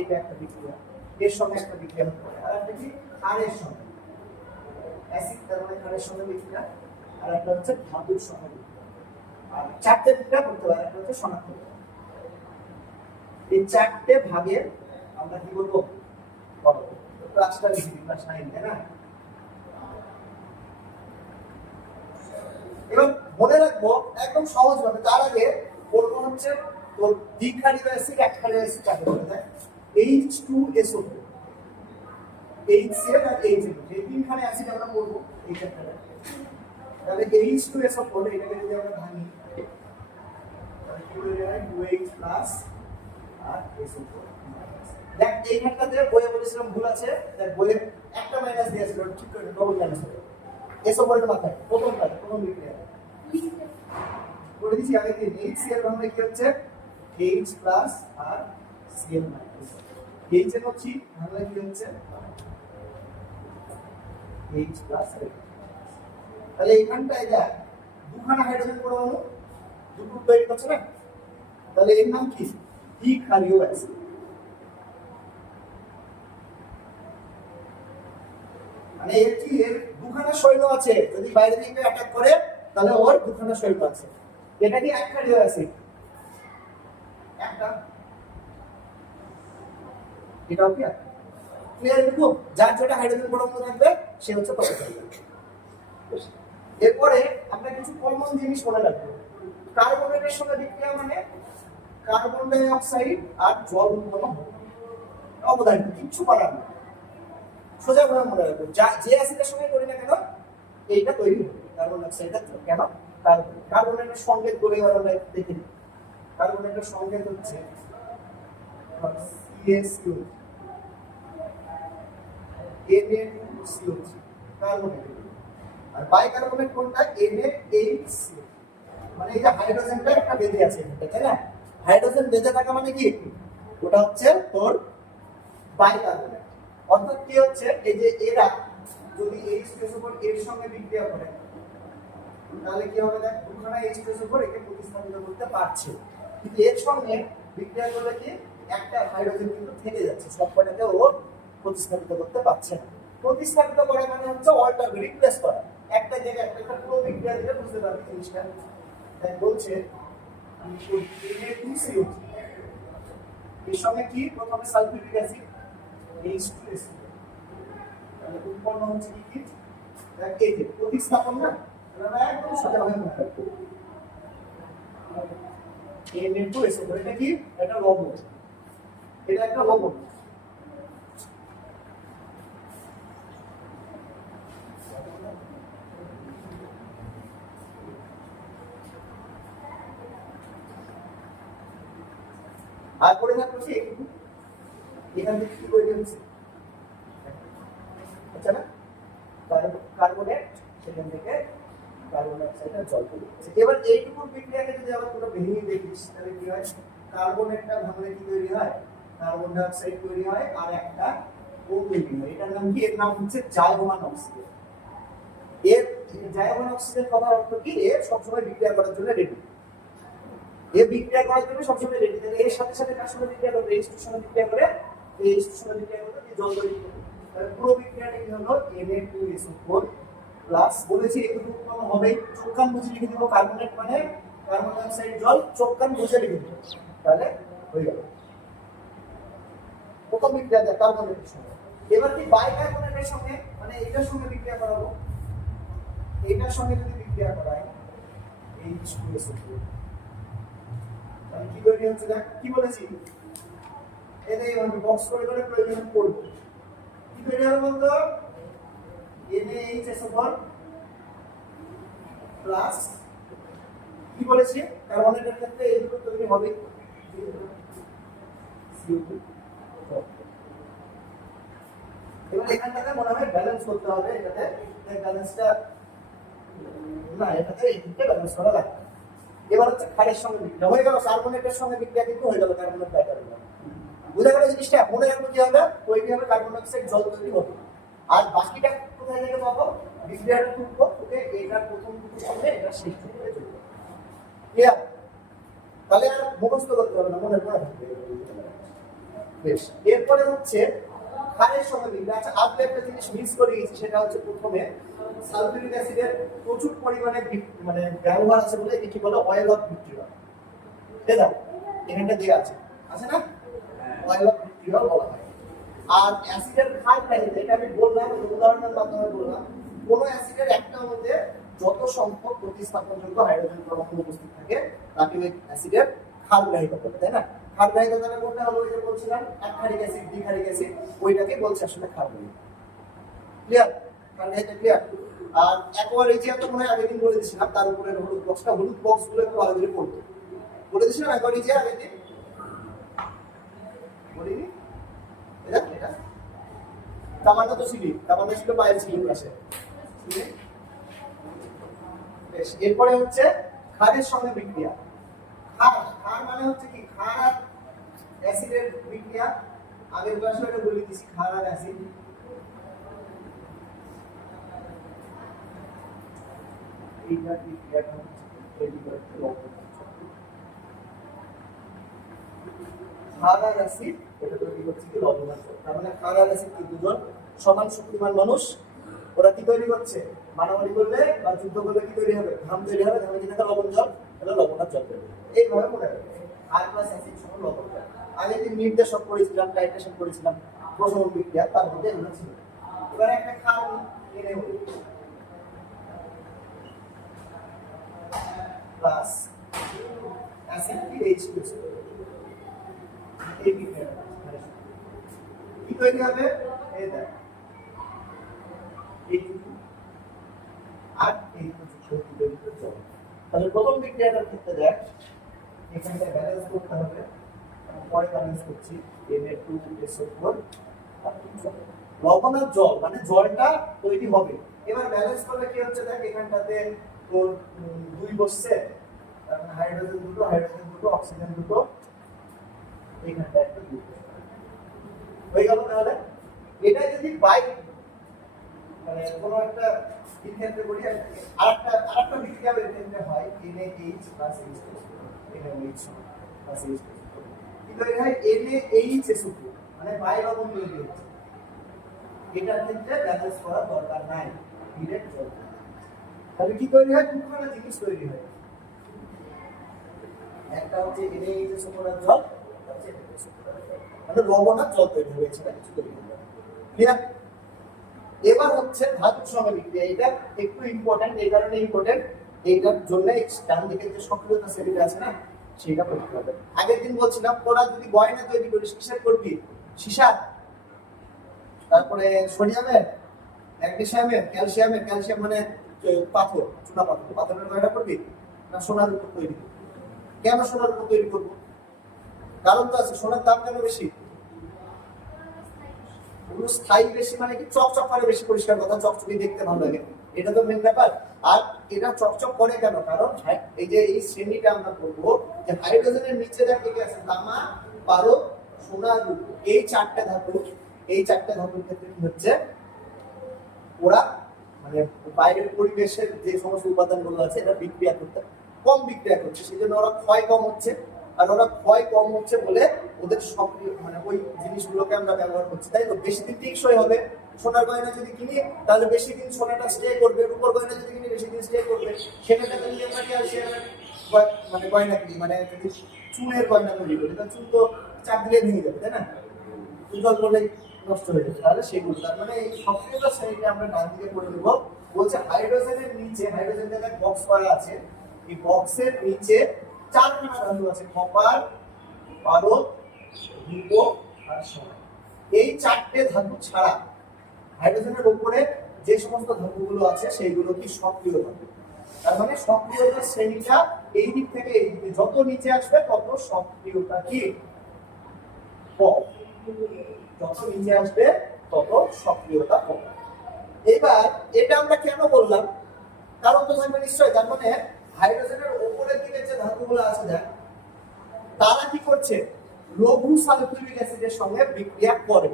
এটা একটা বিক্রিয়া, এর সঙ্গে একটা বিক্রিয়া হতে পারে। আর একটা কি ক্ষারের সঙ্গে, অ্যাসিড তার মানে ক্ষারের সঙ্গে বিক্রিয়া, আর একটা হচ্ছে ধাতুর সঙ্গে বিক্রিয়া। আর চারটে বিক্রিয়া করতে পারে, একটা হচ্ছে শনাক্ত করা। এই চারটে ভাগের আমরা কি বলবো করব। ক্লাসটা লিখি ক্লাস 9, তাই না? এবার মনে রাখবো একদম সহজ ভাবে, তার আগে বলবো হচ্ছে তোর দ্বিক্ষারীয় অ্যাসিড একক্ষারীয় অ্যাসিড কাকে বলে দেয়? H2SO4, HCl আর HNO, এই তিনখানে অ্যাসিড আমরা বলবো এই চ্যাপ্টারে। তাহলে H2SO4 এটাকে যদি আমরা ভাঙি তাহলে কি হয়ে যায় 2H প্লাস আর SO4 মাইনাস। দেখ এইখানটাতে বইয়ে বলেছিলাম ভুল আছে, দেখ বইয়ে একটা মাইনাস দিয়েছিল, ঠিক করে ডবল মাইনাস হবে। SO4 এর মাথায় প্রথম বিক্রিয়া করে দিছি আগে দিন। HCl ভাঙলে কি হচ্ছে H প্লাস আর Cl মাইনাস। HNO ভাঙলে কি হচ্ছে H প্লাস। তাহলে এইখানটায় দেখ দুখানা হাইড্রোজেন পরমাণু দুটো তৈরি করছে না, তাহলে এর নাম কি দ্বিক্ষারীয় অ্যাসিড। মানে এর কি এর দুখানা শৈল আছে, যদি বাইরে থেকে অ্যাটাক করে তাহলে ওর দুখানা শৈল আছে। এটা কি একক্ষারীয় অ্যাসিড, একটা এটাও কি ক্লিয়ার দেখো, যার যেটা হাইড্রোজেন পরমাণু থাকবে সে হচ্ছে পদার্থ। এরপরে আমরা কিছু কমন জিনিস মনে রাখবো। কার্বনেটের সঙ্গে বিক্রিয়া মানে কার্বন ডাই অক্সাইড আর জল উৎপন্ন হবে, অবদান কিছু করার না, সোজা ভাবে মনে রাখবো। যে অ্যাসিডের সঙ্গে করি না কেন এইটা তৈরি হবে কার্বন ডাই অক্সাইডটা। কেন? কার্বনেটের সংকেত করে আমরা দেখে নিই। কার্বনেটের সংকেত হচ্ছে CaCO, Na2CO3 কার্বনেট। আর বাইকার্বনেট কোনটা? NaHCl। মানে এই যে হাইড্রোজেনটা একটা বেঁধে আছে এখানে, তাই না? হাইড্রোজেন বেঁধে থাকা মানে কি ওটা হচ্ছে তোর বাইকার্বনেট। অর্থাৎ কি হচ্ছে এই যে এরা যদি H2SO4 এর সঙ্গে বিক্রিয়া করে তাহলে কি হবে? দেখ দুখানা H2SO4 একে প্রতিস্থাপিত করতে পারছে, কিন্তু এর সঙ্গে বিক্রিয়া করলে কি একটা হাইড্রোজেন কিন্তু থেকে যাচ্ছে, সবকটাকে ও প্রতিস্থাপিত করতে পারছে না। প্রতিস্থাপিত করা মানে হচ্ছে অল্টার রিপ্লেস করা, একটা জায়গায় একটা পুরো বিক্রিয়া দিলে বুঝতে পারবি জিনিসটা। তাই বলছে Na2CO3 এর সঙ্গে কি প্রথমে সালফিউরিক অ্যাসিড H2SO, তাহলে উৎপন্ন হচ্ছে কি দেখ এই যে প্রতিস্থাপন না, আমরা একদম সোজা ভাবে মনে রাখবো। Na2SO4 এটা কি? এটা লবণ, এটা একটা লবণ। আর পরে থাকলো কি এখান থেকে কি তৈরি হচ্ছে, আচ্ছা না কার্বনেট, সেখান থেকে কার্বন ডাই অক্সাইড আর জল তৈরি হচ্ছে। এবার এইটুকু বিক্রিয়াকে যদি আবার পুরো ভেঙে দেখিস তাহলে কি হয়? কার্বনেটটা ভাঙলে কি তৈরি হয়? কার্বন ডাই অক্সাইড তৈরি হয় আর একটা ও তৈরি হয়, এটার নাম কি? এর নাম হচ্ছে জায়গমান অক্সিজেন। এর জায়গমান অক্সিজেন কথার অর্থ কি? এর সবসময় বিক্রিয়া করার জন্য রেডি, এ বিক্রিয়া করার জন্য সবসময় রেডি। তাহলে এর সাথে সাথে কার সঙ্গে বিক্রিয়া করবে? H2 এর সঙ্গে বিক্রিয়া করে H2 এর সঙ্গে বিক্রিয়া করবে যে জল তৈরি করবে। তাহলে পুরো বিক্রিয়াটা কি হলো? Na2SO4 প্লাস বলেছি এটুকু উৎপন্ন হবে, চোখ কান বুঝে লিখে দিব, কার্বনেট মানে কার্বন ডাই অক্সাইড জল, চোখ কান বুঝে লিখে দিব, তাহলে হয়ে গেল প্রথম বিক্রিয়া দেয় কার্বনেটের সঙ্গে। এবার কি বাইকার্বনেটের সঙ্গে মানে এটার সঙ্গে বিক্রিয়া করাবো, এটার সঙ্গে যদি বিক্রিয়া করাই H2SO4 তাহলে কি তৈরি হচ্ছে? দেখ কি বলেছি, এতে আমি বক্স করে করে প্রয়োজন করব। কি তৈরি হবে বলতো? NaHSO4 প্লাস কি বলেছি কার্বনেটের ক্ষেত্রে এই দুটো তৈরি হবে CO2। এবার এখানটাতে মনে হয় ব্যালেন্স করতে হবে, এটাতে ব্যালেন্সটা না, এটাতে এই দিকটা ব্যালেন্স করা লাগবে। এবার হচ্ছে ক্ষারের সঙ্গে বিক্রিয়া হয়ে গেল, কার্বনেটের সঙ্গে বিক্রিয়া কিন্তু হয়ে গেল কার্বনেট বাইকার্বনেট। বুঝা গেল জিনিসটা? মনে রাখবো কি হবে? তৈরি হবে কার্বন ডাই অক্সাইড জল তৈরি হবে, আর বাকিটা কোথায় থেকে পাবো? বিক্রিয়াটা করবো ওকে, এটার প্রথম দুটো সঙ্গে এটা শেষ করতে চলবে। ক্লিয়ার? তাহলে আর মুখস্থ করতে হবে না, মনে থাকবে। বেশ, এরপরে হচ্ছে ক্ষারের সঙ্গে বিক্রিয়া। আচ্ছা, আপনি একটা জিনিস মিস করে গেছি, সেটা হচ্ছে প্রথমে সালফিউরিক অ্যাসিডের প্রচুর পরিমাণে মানে ব্যবহার আছে বলে একে কি বলে অয়েল অফ ভিট্রিয়ল। তাই না? এখানটা দেয়া আছে, আছে না? অয়েল অফ ভিট্রিয়ল বলা হয়। আর অ্যাসিডের ক্ষার প্রাণীতে, এটা আমি বললাম উদাহরণের মাধ্যমে বললাম, কোন অ্যাসিডের একটা মধ্যে যত সংখ্যক প্রতিস্থাপনযোগ্য হাইড্রোজেন পরমাণু উপস্থিত থাকে তাকে ওই অ্যাসিডের ক্ষার গ্রাহিত বলে, তাই না? ক্ষার গ্রাহিত দ্বারা কোনটা হলো, ওই যে বলছিলাম একহারিক অ্যাসিড দ্বিহারিক অ্যাসিড, ওইটাকে বলছে আসলে ক্ষার গ্রাহিত। ক্লিয়ার? ক্ষার গ্রাহিত ক্লিয়ার? আর একবার এই যে মনে হয় আগের দিন বলে দিয়েছিলাম, তার উপরে হলুদ বক্সটা, হলুদ বক্স গুলো একটু ভালো করে পড়তো। বলে দিয়েছিলাম একবার এই যে আগের দিন, বলিনি? এটা কামানটা তো ছিল, কামানটা ছিল বাইরে ছিল পাশে। বেশ, এরপরে হচ্ছে ক্ষারের সঙ্গে বিক্রিয়া। ক্ষার মানে হচ্ছে কি, ক্ষার আর অ্যাসিডের বিক্রিয়া। আগের ক্লাসে এটা বলে দিয়েছি, ক্ষার আর অ্যাসিড। এইটা বিক্রিয়াটা তৈরি করে লবণ। ক্ষার আর অ্যাসিড এটা তৈরি করছে কি লবণাক্ত। তার মানে ক্ষার আর অ্যাসিড কি দুজন সমান শক্তিমান মানুষ, ওরা কি তৈরি করছে, মারামারি করলে বা যুদ্ধ করলে কি তৈরি হবে, ঘাম তৈরি হবে, ঘামে কি থাকে লবণ জল, তাহলে লবণ আর জল তৈরি হবে। এইভাবে মনে রাখবে, আর প্লাস অ্যাসিড সমান লবণ জল। আগে যে নির্দেশক করেছিলাম, টাইট্রেশন করেছিলাম, প্রশমন বিক্রিয়া, তার মধ্যে এগুলো ছিল। এবারে একটা ক্ষার এনে হলো প্লাস অ্যাসিড কি H2SO, এই বিক্রিয়া কি তৈরি হবে, এই দেখ এইটুকু আর এইটুকু শক্তি তৈরি করতে হবে। তাহলে প্রথম বিক্রিয়াটার ক্ষেত্রে দেখ, এখানটা ব্যালেন্স করতে হবে, পরে ব্যালেন্স করছি Na2SO4 লবণ আর জল, মানে জলটা তৈরি হবে। এবার ব্যালেন্স করলে কি হচ্ছে, দেখ এখানটাতে তোর 2 বসছে, তার মানে হাইড্রোজেন দুটো, অক্সিজেন দুটো, এখানটা একটা 2 হয়ে গেল। তাহলে এটা যদি বাই মানে কোনো একটা ক্ষেত্রে বলি, আরেকটা বিক্রিয়া এর ক্ষেত্রে হয় NaH plus H2, NaOH plus H2, কি তৈরি হয় NaHSO4, মানে বাই লবণ তৈরি হচ্ছে। এটার ক্ষেত্রে ব্যালেন্স করার দরকার নাই, ডিরেক্ট জল। তাহলে কি তৈরি হয়, দুখানা জিনিস তৈরি হয়, একটা হচ্ছে NaHSO4 আর জল, একটা হচ্ছে NaHSO4 মানে লবণ আর জল তৈরি হয়েছে, না কিছু তৈরি হবে। ক্লিয়ার? এবার হচ্ছে ধাতুর সঙ্গে বিক্রিয়া। এটা একটু ইম্পর্টেন্ট, এই কারণে ইম্পর্টেন্ট, এইটার জন্য ডান দিকে যে সক্রিয়তা সেলটা আছে না, সেটা পড়তে হবে। আগের দিন বলছিলাম তোরা যদি গয়না তৈরি করিস কিসের করবি, সীসা, তারপরে সোডিয়ামের, ম্যাগনেসিয়ামের, ক্যালসিয়ামের, ক্যালসিয়াম মানে পাথর, চুনা পাথর, পাথরের গয়না করবি না সোনার উপর তৈরি করবি? কেন সোনার উপর তৈরি করবো? কারণ তো আছে, সোনার দাম কেন বেশি? স্থায়ী বেশি, মানে কি চকচক করে বেশি, পরিষ্কার কথা, চকচকে দেখতে ভালো লাগে, এটা তো মেন ব্যাপার। আর এটা চকচক করে কেন, কারণ এই যে এই শ্রেণীটা আমরা করবো যে হাইড্রোজেনের নিচে দেখে কি আছে, তামা, পারদ, সোনা, রূপ, এই চারটে ধাতু। এই চারটে ধাতুর ক্ষেত্রে কি হচ্ছে, ওরা মানে বাইরের পরিবেশের যে সমস্ত উপাদানগুলো আছে এটা বিক্রিয়া করতে কম বিক্রিয়া করছে, সেই জন্য ওরা ক্ষয় কম হচ্ছে। আর ওরা ক্ষয় কম হচ্ছে বলে ওদের সক্রিয় মানে ওই জিনিসগুলোকে আমরা ব্যবহার করছি, তাই তো। বেশি দিন টেকসই হবে। সোনার গয়না যদি কিনি তাহলে বেশি দিন সোনাটা স্টে করবে, রূপোর গয়না যদি কিনি বেশি দিন স্টে করবে। সেটাতে যদি আমরা ক্যালসিয়ামের মানে গয়না কিনি, মানে যদি চুনের গয়না তৈরি করি, তাহলে চুন তো চাপ দিলে ভেঙে যাবে, তাই না, জল করলে নষ্ট হয়ে যাবে। তাহলে সেগুলো, তার মানে এই সক্রিয়তা শ্রেণীটা আমরা ডান দিকে করে নেব। বলছে হাইড্রোজেনের নিচে, হাইড্রোজেন যেটা বক্স করা আছে, এই বক্সের নিচে চারখানা ধাতু আছে, কপার, পারদ, রূপো আর সোনা। এই চারটে ধাতু ছাড়া হাইড্রোজেনের উপরে যে সমস্ত ধাতুগুলো আছে সেইগুলো কি সক্রিয় ধাতু। তার মানে সক্রিয়তার শ্রেণীটা এই দিক থেকে এই দিকে যত নিচে আসবে তত সক্রিয়তা কি কম, যত নিচে আসবে তত সক্রিয়তা কম। এবার এটা আমরা কেন বললাম, কারণ তো থাকবে নিশ্চয়ই। তার মানে হাইড্রোজেনের উপরের দিকে যে ধাতুগুলো আছে দেখ, তারা কি করছে, লঘু সালফিউরিক অ্যাসিডের সঙ্গে বিক্রিয়া করে,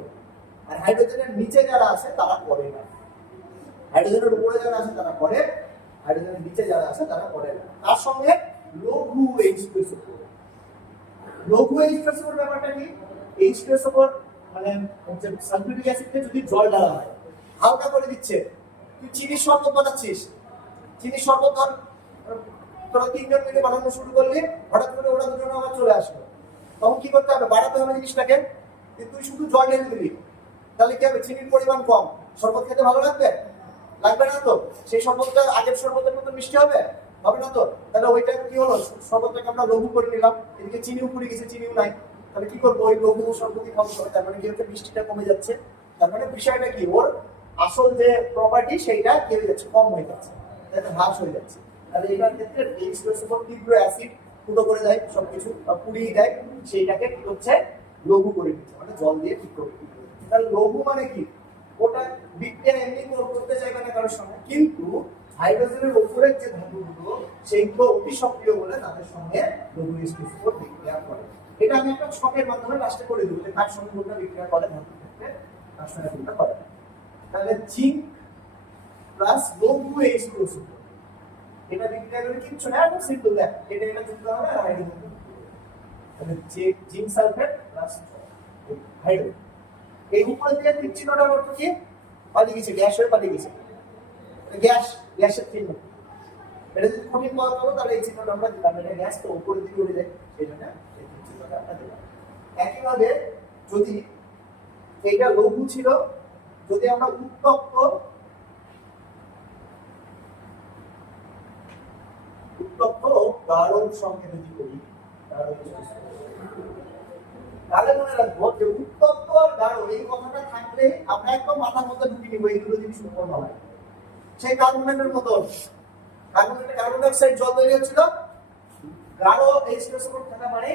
আর হাইড্রোজেনের নিচে যারা আছে তারা করে না। হাইড্রোজেনের উপরে যারা আছে তারা করে, হাইড্রোজেনের নিচে যারা আছে তারা করে না। তার সঙ্গে লঘু H2SO4। লঘু H2SO4 ব্যাপারটা কি, H2SO4 মানে সালফিউরিক অ্যাসিডে যদি জল ঢালা হয় হালকা করে দিচ্ছে, তুই চিনির শরবত বানাচ্ছিস, চিনির শরবত ধর তোরা 3 জন মিলে বানানো শুরু করলি, হঠাৎ করে ওরা দুজন আবার চলে আসলো, তখন কি করতে হবে? বাড়াতে হবে জিনিসটাকে। তুই শুধু জল ঢেলে দিবি, তাহলে কি হবে? চিনির পরিমাণ কম, শরবত খেতে ভালো লাগবে? লাগবে না তো। সেই শরবতটা আগের শরবতের মতো মিষ্টি হবে? হবে না তো। তাহলে ওইটা কি হলো? শরবতটাকে আমরা লঘু করে নিলাম, এদিকে চিনিও পড়ে গেছে, চিনিও নাই, তাহলে কি করবো? ওই লঘু শরবতই খাবো। তার মানে কি হচ্ছে? মিষ্টিটা কমে যাচ্ছে। তার মানে বিষয়টা কি? ওর আসল যে প্রপার্টি সেইটা কি হয়ে যাচ্ছে? কম হয়ে যাচ্ছে, তাহলে হ্রাস হয়ে যাচ্ছে। তাহলে এটার ক্ষেত্রে H2SO4 তীব্র অ্যাসিড ফুটো করে দেয় সবকিছু, পুড়িয়ে দেয়, সেইটাকে কি হচ্ছে? লঘু করে দিচ্ছে, মানে জল দিয়ে ঠিক করে দিচ্ছে। তাহলে লঘু মানে কি? ওটা বিক্রিয়া এমনি করতে চাইবে না কারোর সঙ্গে, কিন্তু হাইড্রোজেনের উপরের যে ধাতুগুলো সেইগুলো অতি সক্রিয় বলে তাদের সঙ্গে লঘু H2SO4 বিক্রিয়া করে। এটা আমি একটা ছকের মাধ্যমে লাস্টে করে দেবো যে কার সঙ্গে কোনটা বিক্রিয়া করে ধাতুর ক্ষেত্রে, কার সঙ্গে কোনটা করে। তাহলে জিঙ্ক প্লাস লঘু H2SO4 এটা বিক্রিয়া করে কিচ্ছু না, একদম সিম্পল। দেখ এটা যুক্ত হবে আর হাইড্রোজেন, তাহলে জিঙ্ক সালফেট প্লাস হাইড্রোজেন। এই উপরে দিয়ে তীর চিহ্নটার অর্থ কি? পালিয়ে গেছে, গ্যাস হয়ে পালিয়ে গেছে, গ্যাসের চিহ্ন। এটা যদি কঠিন পদার্থ হতো তাহলে এই চিহ্নটা আমরা দিলাম, এটা গ্যাস তো উপরের দিকে উঠে যায়, সেই জন্য এই চিহ্নটা আমরা দিলাম। একইভাবে যদি এইটা লঘু ছিল, যদি আমরা উত্তপ্ত গাঢ়র সঙ্গে যদি করি, তাহলে মনে রাখবো যে উত্তপ্ত আর গাঢ় এই কথাটা থাকলে আমরা একদম মাথার মধ্যে ঢুকিয়ে নিব এইগুলো জিনিস উৎপন্ন হয়। সেই কার্বনেটের মতো কার্বন ডাইঅক্সাইড জল তৈরি হচ্ছিল, গাঢ় H2SO4 থাকা মানে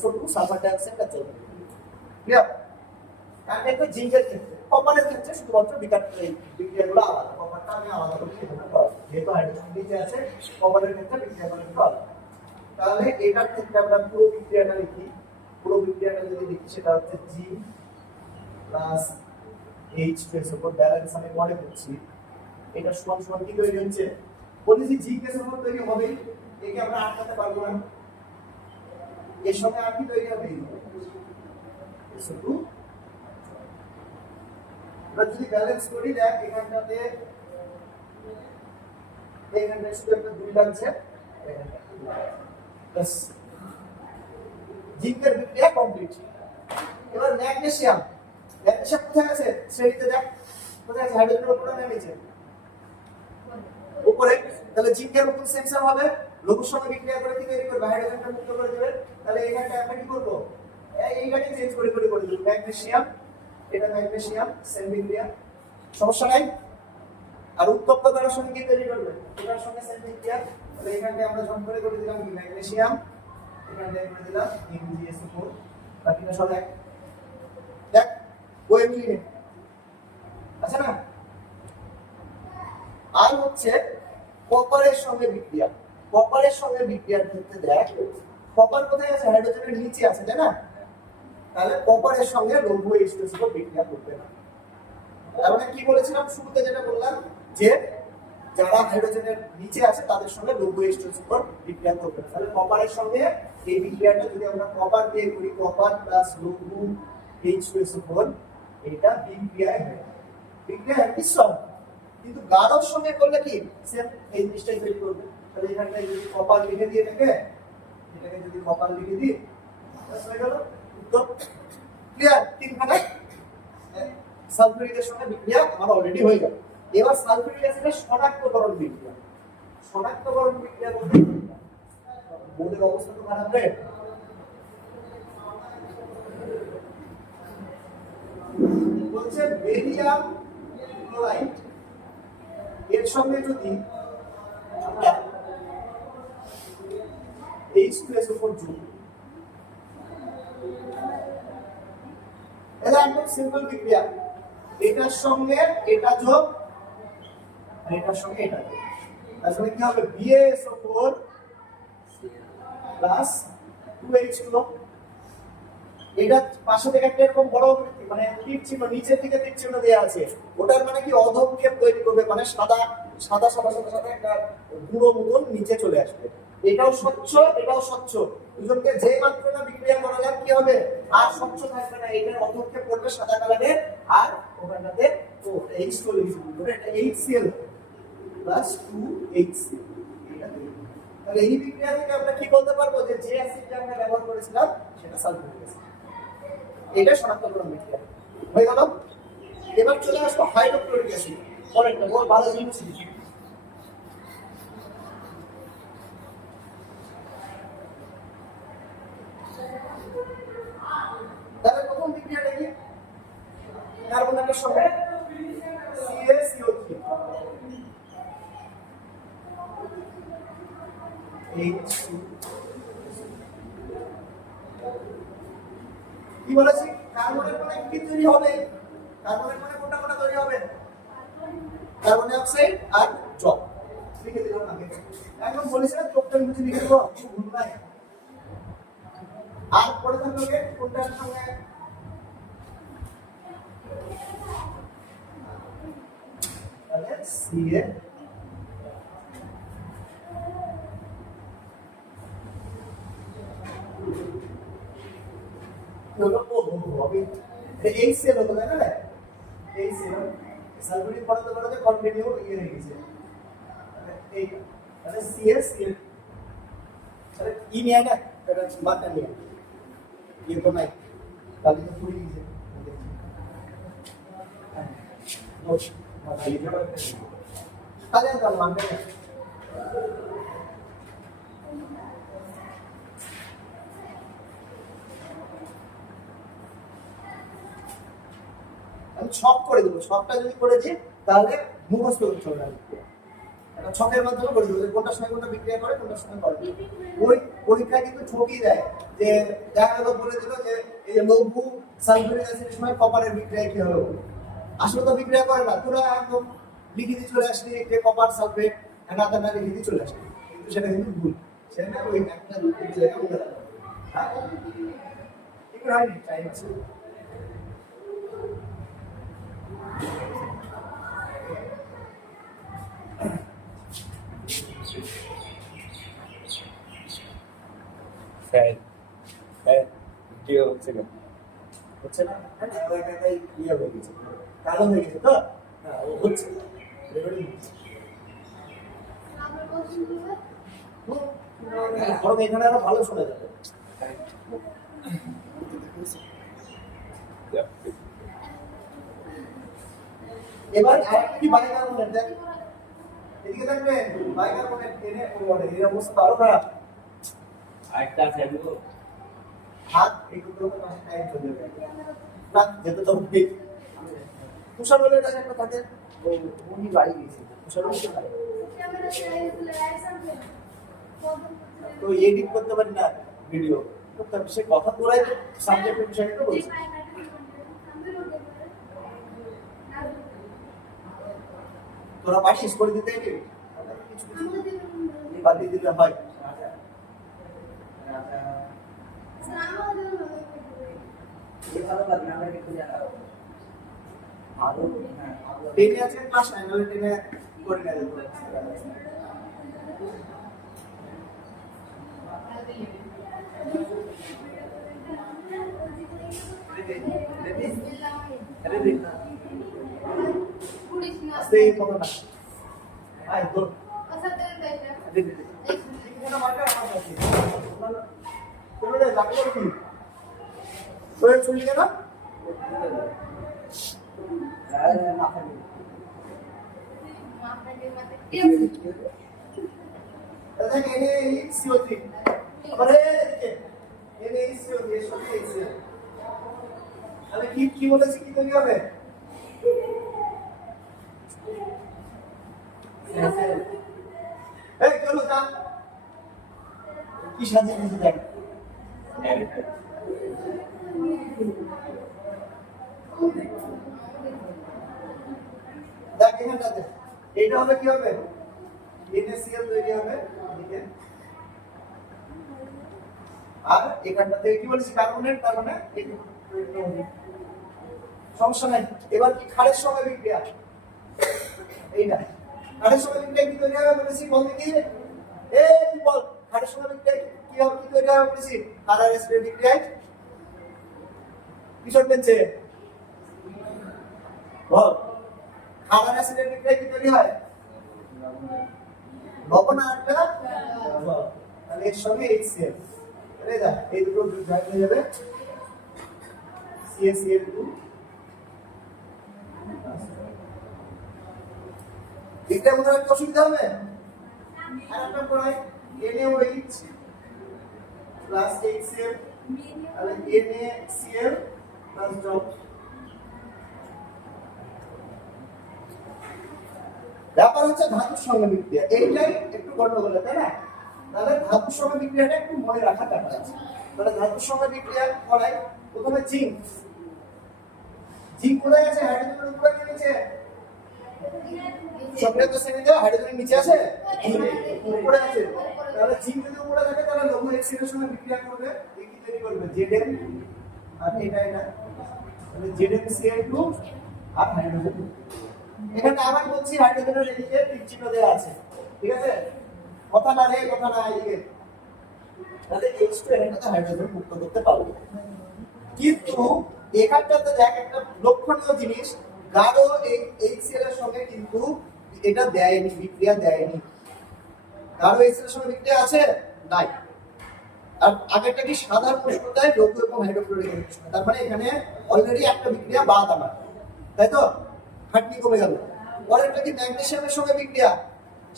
SO2 সালফার ডাইঅক্সাইডটা জল। ক্লিয়ার? কারণ একটা জিঙ্কের ক্ষেত্রে, কপারের ক্ষেত্রে শুধুমাত্র বিক্রিয়াগুলো আলাদা। কপারটা আমি আলাদা করে এখানে করব, যেহেতু হাইড্রোজেন নিচে আছে, কপারের ক্ষেত্রে বিক্রিয়াগুলো একটু আলাদা। তাহলে এটার ক্ষেত্রে আমরা পুরো বিক্রিয়াটা লিখি। পুরো বিক্রিয়াটা যদি লিখি সেটা হচ্ছে G প্লাস H2SO4 ব্যালেন্স আমি মনে করছি এটা সমান সমান কি তৈরি হচ্ছে? বলেছি G2SO4 তৈরি হবে, একে আমরা আটকাতে পারবো না। এর সঙ্গে আর কি তৈরি হবে? SO2। আমরা যদি ব্যালেন্স করি, দেখ এখানটাতে শুধু একটা 2 লাগছে, বাস জিঙ্কের বিক্রিয়া কমপ্লিট। এবার ম্যাগনেসিয়াম কোথায় আছে শ্রেণীতে? দেখ কোথায় আছে? হাইড্রোজেনের উপরে না নিচে? উপরে। তাহলে জিঙ্কের মতন সেন্সর হবে, লঘুর সঙ্গে বিক্রিয়া করে কি তৈরি করবে? হাইড্রোজেনটা মুক্ত করে দেবে। তাহলে এখানটা আমরা কি করব? এইটাকে চেঞ্জ করে দেব ম্যাগনেসিয়াম, এটা ম্যাগনেসিয়াম, সেম বিক্রিয়া, সমস্যা নাই। আর উত্তপ্ত গাঢ়র সঙ্গে কি তৈরি করবে? এটার সঙ্গে সেম বিক্রিয়া। তাহলে এখানটা আমরা জন করে দিলাম কি? ম্যাগনেসিয়াম, এখানটা করে দিলাম MgSO4, বাকিটা সব এক। দেখ ওয়েভ ক্লিন আছে না? আর হচ্ছে কপারের সঙ্গে বিক্রিয়া। কপারের সঙ্গে বিক্রিয়ার ক্ষেত্রে দেখ কপার কোথায় আছে? হাইড্রোজেনের নিচে আছে, তাই না? তাহলে কপারের সঙ্গে লঘু H2SO4 বিক্রিয়া করবে না। তার মানে কি বলেছিলাম শুরুতে, যেটা বললাম যে যারা হাইড্রোজেনের নিচে আছে তাদের সঙ্গে লঘু H2SO4 বিক্রিয়া করবে না। তাহলে কপারের সঙ্গে এই বিক্রিয়াটা যদি আমরা কপার দিয়ে করি, কপার প্লাস লঘু H2SO4, এটা বিক্রিয়ায় হয়। বিক্রিয়া একই, কিন্তু গাঢ়র সঙ্গে করলে কি সেম এই জিনিসটাই তৈরি করবে। তাহলে এখানটায় যদি কপার লিখে দিয়ে থাকে, এটাকে যদি কপার লিখে দিই, বাস হয়ে গেল উত্তর। ক্লিয়ার? তিনখানা সালফিউরিকের সঙ্গে বিক্রিয়া আমার অলরেডি হয়ে গেল। এবার সালফিউরিক অ্যাসিডের শনাক্তকরণ বিক্রিয়া। শনাক্তকরণ বিক্রিয়া বলতে বোর্ডের অবস্থা তো খারাপ রে। বলছে বেরিয়াম ক্লোরাইড এর সঙ্গে যদি আমরা H2SO4 যোগ, এটা একদম সিম্পল বিক্রিয়া। এটার সঙ্গে এটা যোগ, আর এটার সঙ্গে এটা যোগ, তাহলে কি হবে? BaSO4 plus 2H2। এটা পাশে থেকে একটা এরকম বড় মানে তীর চিহ্ন, নিচের দিকে তীর চিহ্ন দেওয়া আছে, ওটার মানে কি অধঃক্ষেপ তৈরি করবে, মানে সাদা সাদা সাদা সাদা সাদা একটা গুঁড়ো মতন নিচে চলে আসবে। এটাও স্বচ্ছ, এটাও স্বচ্ছ, দুজনকে যে মাত্র না বিক্রিয়া করালাম কি হবে? আর স্বচ্ছ থাকবে না, এটার অধক্ষেপ পড়বে সাদা কালারের, আর ওখানটাতে ও H চলে গেছে, এটা HCl প্লাস 2HCl। তাহলে এই বিক্রিয়া থেকে আমরা কি বলতে পারবো যে যে অ্যাসিডটা আমরা ব্যবহার করেছিলাম সেটা সালফিউরিক অ্যাসিড। এটা শনাক্তকরণ বিক্রিয়া হয়ে গেল। এবার চলে আসবো হাইড্রোক্লোরিক অ্যাসিড, পরেরটা বল ভালো জিনিস। তাহলে প্রথম বিক্রিয়াটা কি? কার্বনের সঙ্গে CaCO3 কি বলেছি? কার্বনের মানে কি তৈরি হবে? কার্বনের মানে কোনটা কোনটা তৈরি হবে? কার্বন ডাই অক্সাইড আর জল। লিখে দিলাম আগে। এখন বলেছিলাম চোখটা মুছে লিখে দেবো, ভুল নাই। আর পরে থাকবে কোনটার সঙ্গে তাহলে CA হলো ও হবে HCl হতো না HCl সালফিউরিক পদার্থগুলোতে কন্টিনিউ ইয়ে হয়ে গেছে এই তাহলে CaCl তাহলে ই নিয়ে না এটা বাদটা নিয়ে ये तो नहीं कल तो पूरी चीज है कल कल मानते हैं আমি ছক করে দেব, ছকটা যদি করে দিই তাহলে মুখস্থ করতে হবে না, এটা ছকের মাধ্যমে করে দেব কোনটার সঙ্গে কোনটা বিক্রিয়া করে কোনটার সঙ্গে করে। ওই পরীক্ষায় কিন্তু ঠকিয়ে দেয় যে দেখা গেল বলে দিল যে এই যে লঘু সালফিউরিক অ্যাসিডের সময় কপারের বিক্রিয়া কি হবে, আসলে তো বিক্রিয়া করে না, পুরো একদম লিখে দিয়ে চলে আসলি যে কপার সালফেট এনাদানা লিখে দিয়ে চলে আসলি, কিন্তু সেটা কিন্তু ভুল, সেটা ওই একটা দুটো জায়গা উঠে যাবে। হ্যাঁ ঠিক হয়নি, টাইম আছে। হচ্ছে না ইয়ে হয়ে গেছে, কালো হয়ে গেছে তো হ্যাঁ ও হচ্ছে বরং এখানে আরো ভালো শোনা যাবে। এবার কি বাইকার্বনেট দেখ এদিকে দেখবে বাইকার্বনেট এনে ওরে এর অবস্থা আরো খারাপ। আরেকটা আছে দেখো হাত একটু করে টাইট চলে যাবে না যেতে তো ঠিক তুষার বলে এটা একটা থাকে ও উনি গাড়ি গিয়েছে তুষার বলে গাড়ি তো এডিট করতে পারি না ভিডিও তো সে কথা তোরাই সাবজেক্টের বিষয়টা বলছিস তোরা পারিস করে দিতে কি বাদ দিয়ে দিলে হয় টেনে আছে ক্লাস 9 এর টেনে করে নেয় আস্তে কথা না আয় তো আচ্ছা দে এটা মার্কার আমার কাছে তোমরা জানো কি তোরা চলে গেল আর না খালি আচ্ছা এনে CO3 আরে এনে CO3 সত্যি আছে আমি কি বলেছি কি তৈরি হবে এই চলো যা কি সাজিয়ে দিতে দেখ দেখ এখানটাতে এটা হবে কি হবে NaCl তৈরি হবে এদিকে আর এখানটাতে কি বলেছি কার্বনেট তার মানে সমস্যা নাই। এবার কি ক্ষারের সময় বিক্রিয়া এইটা ক্ষারের সময় বিক্রিয়া কি তৈরি হবে বলেছি বলতে কি তুই বল ক্ষারের সময় বিক্রিয়া কি হবে কি তৈরি হবে বলেছি ক্ষার আর অ্যাসিডের বিক্রিয়ায় কিসের বেঞ্চে বল খাবার অ্যাসিডের বিক্রিয়া কি তৈরি হয় লবণ আর একটা জল তাহলে এর সঙ্গে HCl তাহলে যা এই দুটো জয়েন্ট হয়ে যাবে CaCl2 এটা মনে হয় অসুবিধা হবে আর একটা পড়াই NaOH প্লাস HCl তাহলে NaCl প্লাস জল ব্যাপার হচ্ছে ধাতুর সঙ্গে বিক্রিয়া এইটাই একটু গন্ডগোল তাই না তাহলে ধাতুর সঙ্গে বিক্রিয়াটা একটু মনে রাখার ব্যাপার আছে তাহলে ধাতুর সঙ্গে বিক্রিয়া করাই প্রথমে জিঙ্ক জিঙ্ক কোথায় আছে হাইড্রোজেনের উপরে কি নিচে সক্রিয় শ্রেণীতে হাইড্রোজেনের নিচে আছে উপরে আছে তাহলে জিঙ্ক যদি উপরে থাকে তাহলে লঘু এক্সিডের সঙ্গে বিক্রিয়া করবে এই কি তৈরি করবে Zn আর এটা তাহলে ZnCl2 আর হাইড্রোজেন এখানে আবার বলছি হাইড্রোজেনের এদিকে টিক চিহ্ন দেয়া আছে ঠিক আছে কথা না রে কথা না এদিকে তাহলে H2 এখানটাতে হাইড্রোজেন মুক্ত করতে পারবে কিন্তু এখানটাতে দেখ একটা লক্ষণীয় জিনিস গাঢ় এই HCl এর সঙ্গে কিন্তু এটা দেয়নি বিক্রিয়া দেয়নি গাঢ় HCl এর সঙ্গে বিক্রিয়া আছে নাই আর আগেরটা কি সাধারণ উষ্ণতায় লঘু এবং হাইড্রোক্লোরিক অ্যাসিড তার মানে এখানে অলরেডি একটা বিক্রিয়া বাদ আমার তাই তো খাটনি কমে গেল পরেরটা কি ম্যাগনেসিয়ামের সঙ্গে বিক্রিয়া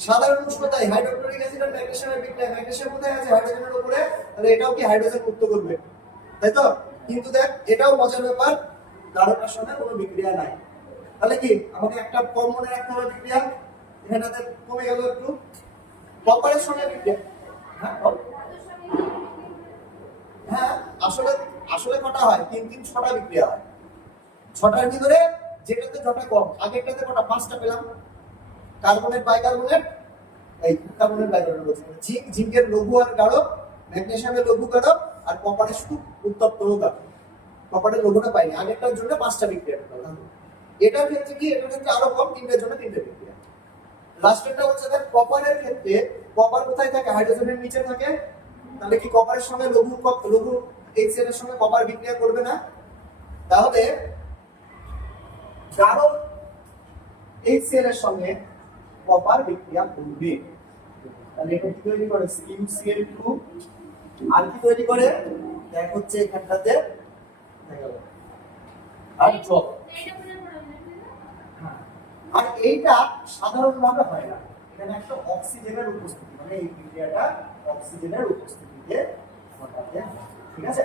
সাধারণ উষ্ণতায় হাইড্রোক্লোরিক অ্যাসিড আর ম্যাগনেসিয়ামের বিক্রিয়া ম্যাগনেসিয়াম কোথায় আছে হাইড্রোজেনের উপরে তাহলে এটাও কি হাইড্রোজেন মুক্ত করবে তাই তো কিন্তু দেখ এটাও মজার ব্যাপার গাঢ়টার সঙ্গে কোনো বিক্রিয়া নাই তাহলে কি আমাকে একটা কম মনে রাখতে হবে বিক্রিয়া এখানটাতে কমে গেল একটু কপারের সঙ্গে বিক্রিয়া হ্যাঁ আসলে আসলে কটা হয় 6টা বিক্রিয়া হয় 6টার ভিতরে যেটাতে যটা কম আগেরটাতে কটা 5টা পেলাম কার্বনেট বাইকার্বনেট এই কার্বনেট বাইকার্বনেট বলছি জিঙ্কের লঘু আর গাঢ় ম্যাগনেসিয়ামের লঘু গাঢ় আর কপারের শুধু উত্তপ্ত গাঢ় কপারের লঘুটা পাইনি আগেরটার জন্য 5টা বিক্রিয়া পেলাম এটার ক্ষেত্রে কি এটার ক্ষেত্রে আরো কম 3টার জন্য 3টে বিক্রিয়া লাস্টেরটা হচ্ছে দেখ কপারের ক্ষেত্রে কপার কোথায় থাকে হাইড্রোজেনের নিচে থাকে তাহলে কি কপারের সঙ্গে লঘু HCl এর সঙ্গে কপার বিক্রিয়া করবে না তাহলে গাঢ় HCl এর সঙ্গে কপার বিক্রিয়া করবে তাহলে এটা কি তৈরি করে CuCl2 আর কি তৈরি করে দেখ হচ্ছে এখানটাতে আর জল আর এইটা সাধারণভাবে হয় না এখানে একটা অক্সিজেনের উপস্থিতি মানে এই বিক্রিয়াটা অক্সিজেনের উপস্থিতিতে ঘটাতে হয় ঠিক আছে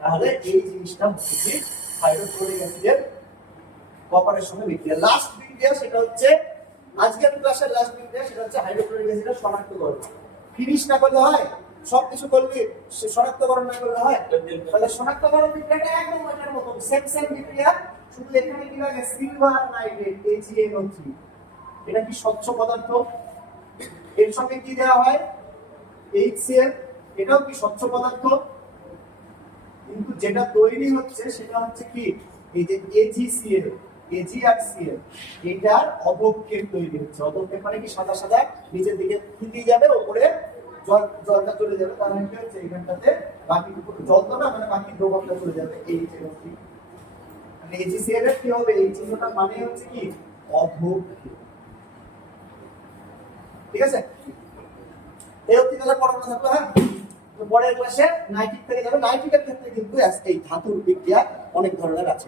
তাহলে এই জিনিসটা হচ্ছে হাইড্রোক্লোরিক অ্যাসিডের কপারের সঙ্গে বিক্রিয়া লাস্ট বিক্রিয়া সেটা হচ্ছে আজকের ক্লাসের লাস্ট বিক্রিয়া সেটা হচ্ছে হাইড্রোক্লোরিক অ্যাসিডের শনাক্তকরণ ফিনিশ না করলে হয় সবকিছু করলে শনাক্তকরণ না করলে হয় তাহলে শনাক্তকরণ বিক্রিয়াটা একদম এটার মতো সেম বিক্রিয়া শুধু এখানে কি লাগে সিলভার নাইট্রেট AgNO3 এটা কি স্বচ্ছ পদার্থ এর সঙ্গে কি দেওয়া হয় HCl এটাও কি স্বচ্ছ পদার্থ কিন্তু যেটা তৈরি হচ্ছে সেটা হচ্ছে কি এই যে AgCl Ag আর Cl এটার অবক্ষেপ তৈরি হচ্ছে অবক্ষেপ মানে কি সাদা সাদা নিচের দিকে ফিরে যাবে উপরে জলটা চলে যাবে তার মানে কি হচ্ছে এখানটাতে বাকি জল তো না মানে বাকি দ্রবণটা চলে যাবে HNO3 মানে AgCl এর কি হবে এই চিহ্নটা মানে হচ্ছে কি অবক্ষেপ ঠিক আছে এই অবধি তাহলে পড়ানো থাকলো হ্যাঁ তো পরের ক্লাসে নাইট্রিক থেকে যাবে নাইট্রিকের ক্ষেত্রে কিন্তু এই ধাতুর বিক্রিয়া অনেক ধরনের আছে